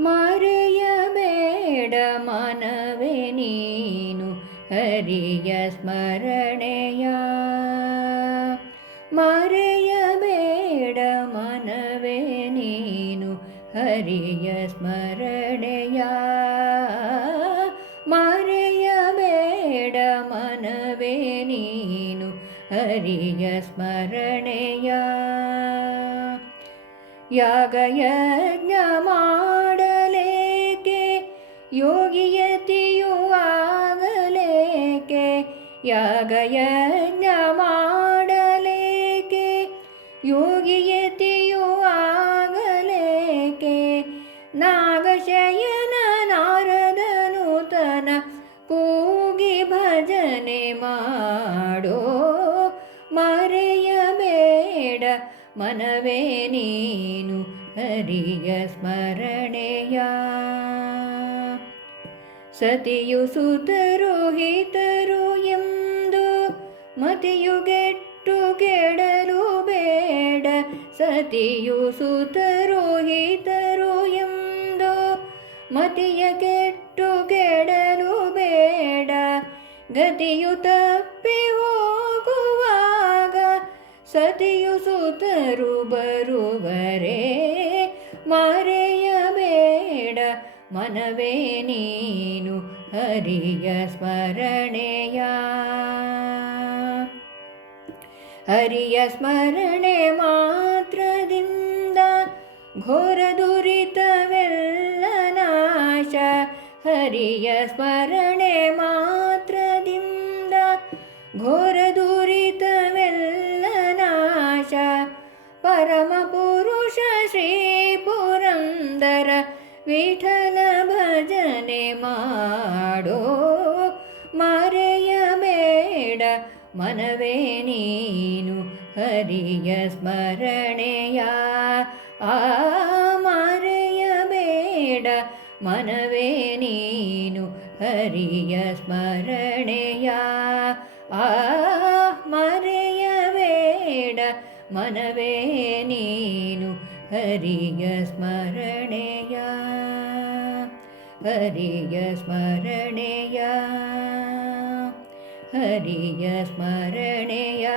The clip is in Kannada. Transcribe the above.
ಮರೆಯಬೇಡ ಮನವೇ ನೀನು ಹರಿಯ ಸ್ಮರಣೆಯ. ಮರೆಯಬೇಡ ಮನವೇ ನೀನು ಹರಿಯ ಸ್ಮರಣೆಯ. ಮರೆಯಬೇಡ ಮನವೇ ನೀನು ಹರಿಯ ಸ್ಮರಣೆಯ. ಯಾಗಯಜ್ಞ ಮಾಡಲೇಕೆ ಯೋಗಿಯತಿಯು ಆಗಲೇಕೆ. ಯಾಗಯಜ್ಞ ಮಾಡಲೇಕೆ ಯೋಗಿಯತಿಯು ಆಗಲೇಕೆ. ನಾಗಶಯನ ನಾರದನೂತನ ಕೂಗಿ ಭಜನೆ ಮಾಡೋ. ಮರೆಯಬೇಡ ಮನವೇ ನೀನು ಹರಿಯ ಸ್ಮರಣೆಯ. ಸತಿಯು ಸುತರು ಹಿತರು ಎಂದು ಮತಿಯುಗೆಟ್ಟು ಕೆಡಲು ಬೇಡ. ಸತಿಯು ಸುತರು ಹಿತರು ಎಂದು ಮತಿಯ ಕೆಟ್ಟು ಕೆಡಲು ಬೇಡ. ಗತಿಯು ತಪ್ಪಿ ಹೋಗುವಾಗ ಸತಿಯು ಸುತರು ಬರುವರೆ. ಮರೆಯಬೇಡ ಮನವೇ ನೀನು ಹರಿಯ ಸ್ಮರಣೆಯ. ಹರಿಯ ಸ್ಮರಣೆ ಮಾತ್ರದಿಂದ ಘೋರ ದುರಿತವೆಲ್ಲ ನಾಶ. ಹರಿಯ ಸ್ಮರಣೆ ಮಾತ್ರದಿಂದ ಘೋರ ದುರಿತವೆಲ್ಲ ನಾಶ. ಪರಮ ಪುರುಷ ಶ್ರೀ ಪುರಂದರ ವಿಠಲ ಭಜನೆ ಮಾಡೋ. ಮರೆಯಬೇಡ ಮನವೇ ನೀನು ಹರಿಯ ಸ್ಮರಣೆಯ. ಮರೆಯಬೇಡ ಮನವೇ ನೀನು ಹರಿಯ ಸ್ಮರಣೆಯ. ಮರೆಯಬೇಡ ಮನವೇ ನೀನು ಹರಿಯ ಸ್ಮರಣೆಯ. ಹರಿಯ ಸ್ಮರಣೆಯ. ಹರಿಯ ಸ್ಮರಣೆಯ.